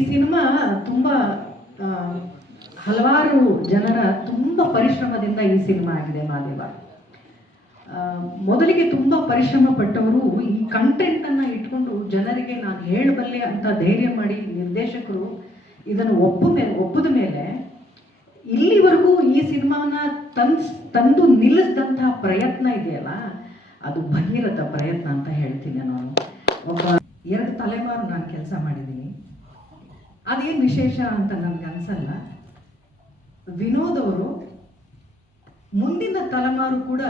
ಈ ಸಿನಿಮಾ ತುಂಬಾ ಹಲವಾರು ಜನರ ತುಂಬಾ ಪರಿಶ್ರಮದಿಂದ ಈ ಸಿನಿಮಾ ಆಗಿದೆ ಮಾದೇವ ಮೊದಲಿಗೆ ತುಂಬಾ ಪರಿಶ್ರಮ ಪಟ್ಟವರು ಈ ಕಂಟೆಂಟ್ ಅನ್ನ ಇಟ್ಕೊಂಡು ಜನರಿಗೆ ನಾನು ಹೇಳಬಲ್ಲೆ ಅಂತ ಧೈರ್ಯ ಮಾಡಿ ನಿರ್ದೇಶಕರು ಇದನ್ನು ಒಪ್ಪ ಮೇಲೆ ಒಪ್ಪದ ಮೇಲೆ ಇಲ್ಲಿವರೆಗೂ ಈ ಸಿನಿಮಾನ ತನ್ಸ್ ತಂದು ನಿಲ್ಲಿಸಿದಂತಹ ಪ್ರಯತ್ನ ಇದೆಯಲ್ಲ, ಅದು ಭಗೀರಥ ಪ್ರಯತ್ನ ಅಂತ ಹೇಳ್ತೀನಿ ನಾನು. ಒಬ್ಬ, ಎರಡು ತಲೆಮಾರು ನಾನು ಕೆಲಸ ಮಾಡಿದ್ದೀನಿ. ಅದೇನು ವಿಶೇಷ ಅಂತ ನನಗೆ ಅನ್ಸಲ್ಲ. ವಿನೋದ್ ಅವರು ಮುಂದಿನ ತಲೆಮಾರು ಕೂಡ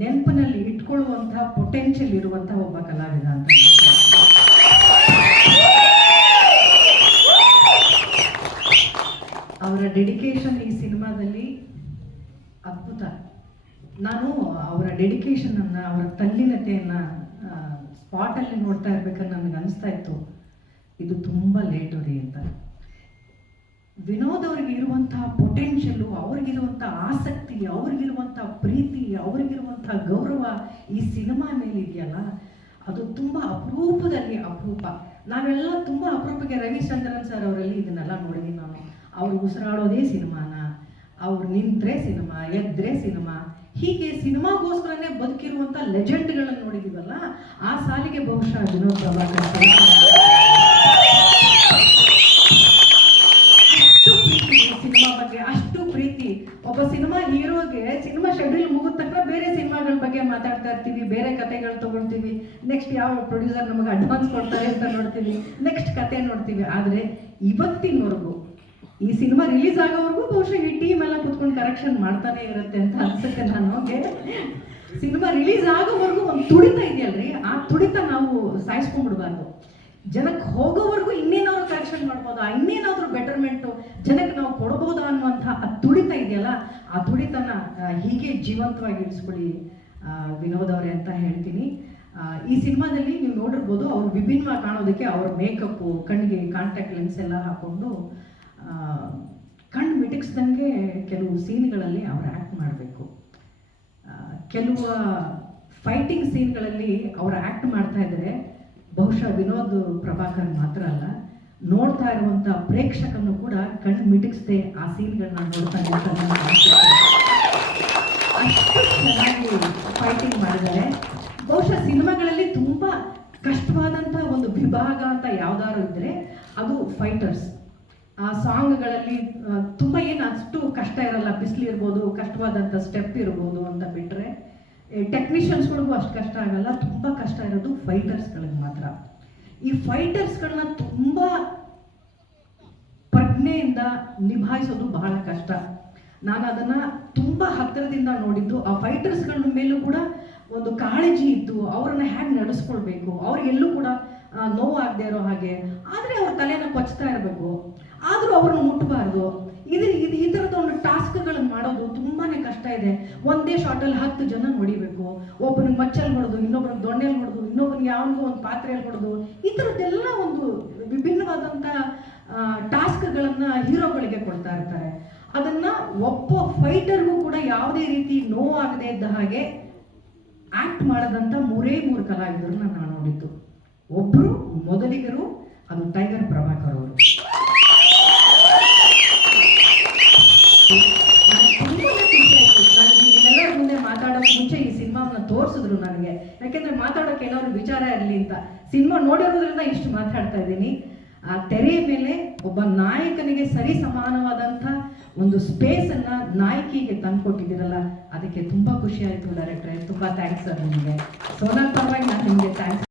ನೆನಪಿನಲ್ಲಿ ಇಟ್ಕೊಳ್ಳುವಂತಹ ಪೊಟೆನ್ಷಿಯಲ್ ಇರುವಂತಹ ಒಬ್ಬ ಕಲಾವಿದ ಅಂತ ಅವರ ಡೆಡಿಕೇಶನ್ ಈ ಸಿನಿಮಾದಲ್ಲಿ ಅದ್ಭುತ. ನಾನು ಅವರ ಡೆಡಿಕೇಶನ್ ಅನ್ನ, ಅವರ ತಲ್ಲಿನತೆಯನ್ನ ಸ್ಪಾಟಲ್ಲಿ ನೋಡ್ತಾ ಇರ್ಬೇಕಾದ್ರೆ ನನಗೆ ಅನಿಸ್ತಾ ಇತ್ತು. ಇದು ತುಂಬ ಲೇಟ್ ರೀ ಅಂತ. ವಿನೋದ್ ಅವ್ರಿಗೆ ಇರುವಂತಹ ಪೊಟೆನ್ಷಿಯಲ್ ಅವ್ರಿಗಿರುವಂತಹ ಆಸಕ್ತಿ, ಅವ್ರಿಗಿರುವಂಥ ಪ್ರೀತಿ, ಅವ್ರಿಗಿರುವಂಥ ಗೌರವ ಈ ಸಿನಿಮಾ ಮೇಲೆ ಇದೆಯಲ್ಲ ಅದು ತುಂಬಾ ಅಪರೂಪದಲ್ಲಿ ಅಪರೂಪ. ನಾವೆಲ್ಲ ತುಂಬಾ ಅಪರೂಪಕ್ಕೆ ರವಿಚಂದ್ರನ್ ಸರ್ ಅವರಲ್ಲಿ ಇದನ್ನೆಲ್ಲ ನೋಡಿದೀನಿ ನಾನು. ಅವ್ರು ಉಸಿರಾಡೋದೇ ಸಿನಿಮಾನ, ಅವ್ರು ನಿಂತ್ರೆ ಸಿನಿಮಾ, ಎದ್ರೆ ಸಿನಿಮಾ. ಹೀಗೆ ಸಿನಿಮಾಗೋಸ್ಕರನೇ ಬದುಕಿರುವಂತ ಲೆಜೆಂಡ್ಗಳನ್ನು ನೋಡಿದೀವಲ್ಲ, ಆ ಸಾಲಿಗೆ ಬಹುಶಃ ವಿನೋದ್ ಪ್ರಭಾಕರ್ ಅಷ್ಟು ಪ್ರೀತಿ ಸಿನಿಮಾ ಬಗ್ಗೆ, ಅಷ್ಟು ಪ್ರೀತಿ. ಒಬ್ಬ ಸಿನಿಮಾ ಹೀರೋಗೆ ಸಿನಿಮಾ ಶೆಡ್ಯೂಲ್ ಮುಗಿದ ತಕ್ಷಣ ಬೇರೆ ಸಿನಿಮಾಗಳ ಬಗ್ಗೆ ಮಾತಾಡ್ತಾ ಇರ್ತೀವಿ, ಬೇರೆ ಕಥೆಗಳು ತಗೊಳ್ತೀವಿ. ನೆಕ್ಸ್ಟ್ ಯಾವ ಪ್ರೊಡ್ಯೂಸರ್ ನಮಗೆ ಅಡ್ವಾನ್ಸ್ ಕೊಡ್ತಾರೆ ಅಂತ ನೋಡ್ತೀವಿ. ನೆಕ್ಸ್ಟ್ ಕತೆ ನೋಡ್ತೀವಿ. ಆದ್ರೆ ಇವತ್ತಿನವರೆಗೂ ಈ ಸಿನಿಮಾ ರಿಲೀಸ್ ಆಗೋವರೆಗೂ ಬಹುಶಃ ಈ ಟೀಮ್ ಎಲ್ಲ ಕುತ್ಕೊಂಡು ಕರೆಕ್ಷನ್ ಮಾಡ್ತಾನೆ ಇರುತ್ತೆ ಅಂತ ಅನ್ಸುತ್ತೆ ನನಗೆ. ಸಿನಿಮಾ ರಿಲೀಸ್ ಆಗೋವರೆಗೂ ಒಂದು ತುಡಿತ ಇದೆಯಲ್ರಿ? ಆ ತುಡಿತ ನಾವು ಸಾಯಿಸ್ಕೊಂಡ್ಬಿಡ್ಬಾರ್ದು. ಜನಕ್ಕೆ ಹೋಗೋವರೆಗೂ ಇನ್ನೇನಾದ್ರು ಕರೆಕ್ಷನ್ ಮಾಡ್ಬೋದಾ? ಇನ್ನೇನಾದ್ರೂ ಬೆಟರ್ಮೆಂಟು ಜನಕ್ಕೆ ನಾವು ಕೊಡ್ಬೋದಾ ಅನ್ನುವಂಥ ಆ ತುಡಿತ ಇದೆಯಲ್ಲ, ಆ ತುಡಿತನ ಹೀಗೆ ಜೀವಂತವಾಗಿ ಇರಿಸ್ಕೊಳ್ಳಿ ವಿನೋದ್ ಅವರೇ ಅಂತ ಹೇಳ್ತೀನಿ. ಈ ಸಿನಿಮಾದಲ್ಲಿ ನೀವು ನೋಡಿರ್ಬೋದು, ಅವ್ರು ವಿಭಿನ್ನವಾಗಿ ಕಾಣೋದಕ್ಕೆ ಅವ್ರ ಮೇಕಪ್ಪು ಕಣ್ಣಿಗೆ ಕಾಂಟ್ಯಾಕ್ಟ್ ಲೆನ್ಸ್ ಎಲ್ಲ ಹಾಕೊಂಡು ಕಣ್ಣು ಮಿಟಕ್ಸ್ದಂಗೆ ಕೆಲವು ಸೀನ್ಗಳಲ್ಲಿ ಅವ್ರು ಆ್ಯಕ್ಟ್ ಮಾಡಬೇಕು. ಕೆಲವು ಫೈಟಿಂಗ್ ಸೀನ್ಗಳಲ್ಲಿ ಅವ್ರು ಆ್ಯಕ್ಟ್ ಮಾಡ್ತಾ ಇದ್ದಾರೆ. ಬಹುಶಃ ವಿನೋದ್ ಪ್ರಭಾಕರ್ ಮಾತ್ರ ಅಲ್ಲ, ನೋಡ್ತಾ ಇರುವಂತ ಪ್ರೇಕ್ಷಕನು ಕೂಡ ಕಣ್ಣು ಮಿಟಿಕ್ಸ್ದೆ ಆ ಸೀನ್ಗಳನ್ನ ನೋಡ್ತಾ ಅಷ್ಟು ಚೆನ್ನಾಗಿ ಫೈಟಿಂಗ್ ಮಾಡಿದ್ದಾರೆ. ಬಹುಶಃ ಸಿನಿಮಾಗಳಲ್ಲಿ ತುಂಬಾ ಕಷ್ಟವಾದಂಥ ಒಂದು ವಿಭಾಗ ಅಂತ ಯಾವ್ದಾದ್ರು ಇದ್ರೆ ಅದು ಫೈಟರ್ಸ್ ಆ ಸಾಂಗ್ಗಳಲ್ಲಿ ತುಂಬಾ ಏನು ಅಷ್ಟು ಕಷ್ಟ ಇರಲ್ಲ, ಬಿಸಿಲಿರ್ಬೋದು ಕಷ್ಟವಾದಂಥ ಸ್ಟೆಪ್ ಇರ್ಬೋದು ಅಂತ ಬಿಟ್ರೆ ಟೆಕ್ನಿಷಿಯನ್ಸ್ಗಳಿಗೂ ಅಷ್ಟು ಕಷ್ಟ ಆಗಲ್ಲ, ತುಂಬಾ ಕಷ್ಟ ಇರೋದು ಫೈಟರ್ಸ್ಗಳಿಗೆ ಮಾತ್ರ. ಈ ಫೈಟರ್ಸ್ಗಳನ್ನ ತುಂಬಾ ಪ್ರಜ್ಞೆಯಿಂದ ನಿಭಾಯಿಸೋದು ಬಹಳ ಕಷ್ಟ. ನಾನು ಅದನ್ನ ತುಂಬಾ ಹತ್ತಿರದಿಂದ ನೋಡಿದ್ದು, ಆ ಫೈಟರ್ಸ್ಗಳ ಮೇಲೂ ಕೂಡ ಒಂದು ಕಾಳಜಿ ಇದ್ದು, ಅವ್ರನ್ನ ಹೇಗೆ ನಡೆಸ್ಕೊಳ್ಬೇಕು ಅವ್ರಿಗೆಲ್ಲೂ ಕೂಡ ನೋವು ನೋವಾಗದೆ ಇರೋ ಹಾಗೆ. ಆದ್ರೆ ಅವ್ರ ತಲೆನ ಕೊಚ್ತಾ ಇರಬೇಕು. ಆದರೂ ಅವ್ರನ್ನ ಮುಟ್ಟಬಾರ್ದು ಇದು ಇದು ಈ ಥರದ ಒಂದು ಟಾಸ್ಕ್ಗಳನ್ನು ಮಾಡೋದು ತುಂಬಾನೇ ಕಷ್ಟ ಇದೆ. ಒಂದೇ ಶಾಟಲ್ಲಿ ಹತ್ತು ಜನ ಹೊಡಿಬೇಕು. ಒಬ್ಬನಿಗೆ ಮಚ್ಚಲ್ಲಿ ಹೊಡೆದು ಇನ್ನೊಬ್ಬನಿಗೆ ದೊಣ್ಣೆಯಲ್ಲಿ ಹೊಡೆದು ಇನ್ನೊಬ್ಬನಿಗೆ ಯಾವನಿಗೂ ಒಂದು ಪಾತ್ರೆಯಲ್ಲಿ ಹೊಡೆದು, ಈ ಥರದ್ದೆಲ್ಲ ಒಂದು ವಿಭಿನ್ನವಾದಂಥ ಟಾಸ್ಕ್ಗಳನ್ನ ಹೀರೋಗಳಿಗೆ ಕೊಡ್ತಾ ಇರ್ತಾರೆ. ಅದನ್ನ ಒಬ್ಬ ಫೈಟರ್ಗೂ ಕೂಡ ಯಾವುದೇ ರೀತಿ ನೋವಾಗದೇ ಇದ್ದ ಹಾಗೆ ಆಕ್ಟ್ ಮಾಡದಂತ ಮೂರೇ ಮೂರು ಕಲಾವಿದರನ್ನ ನಾನು ನೋಡಿದ್ದು. ಒಬ್ರು ಮೊದಲಿಗರು, ಅದು ಟೈಗರ್ ಪ್ರಭಾಕರ್ ಅವರು ನನಗೆ ತುಂಬಾನೇ ಖುಷಿ ಆಯ್ತು ನಾನು ನಿಮ್ಮೆಲ್ಲರ ಮುಂದೆ ಮಾತಾಡೋಕೆ ಮುಂಚೆ ಈ ಸಿನಿಮಾವನ್ನ ತೋರಿಸಿದ್ರು ನನಗೆ ಯಾಕೆಂದ್ರೆ ಮಾತಾಡೋಕೆ ಏನಾದ್ರು ವಿಚಾರ ಇರಲಿ ಅಂತ. ಸಿನಿಮಾ ನೋಡಿರೋದ್ರಿಂದ ಇಷ್ಟು ಮಾತಾಡ್ತಾ ಇದ್ದೀನಿ. ಆ ತೆರೆಯ ಮೇಲೆ ಒಬ್ಬ ನಾಯಕನಿಗೆ ಸರಿ ಸಮಾನವಾದಂಥ ಒಂದು ಸ್ಪೇಸ್ ಅನ್ನ ನಾಯಕಿಗೆ ತಂದುಕೊಟ್ಟಿದ್ದೀರಲ್ಲ, ಅದಕ್ಕೆ ತುಂಬಾ ಖುಷಿ ಆಯ್ತು ಡೈರೆಕ್ಟ್ರೆ. ತುಂಬಾ ಥ್ಯಾಂಕ್ಸ್ ಸರ್ ನಿಮಗೆ. ಸೋನಾ ಪರವಾಗಿ ನಾನು ನಿಮಗೆ ಥ್ಯಾಂಕ್ಸ್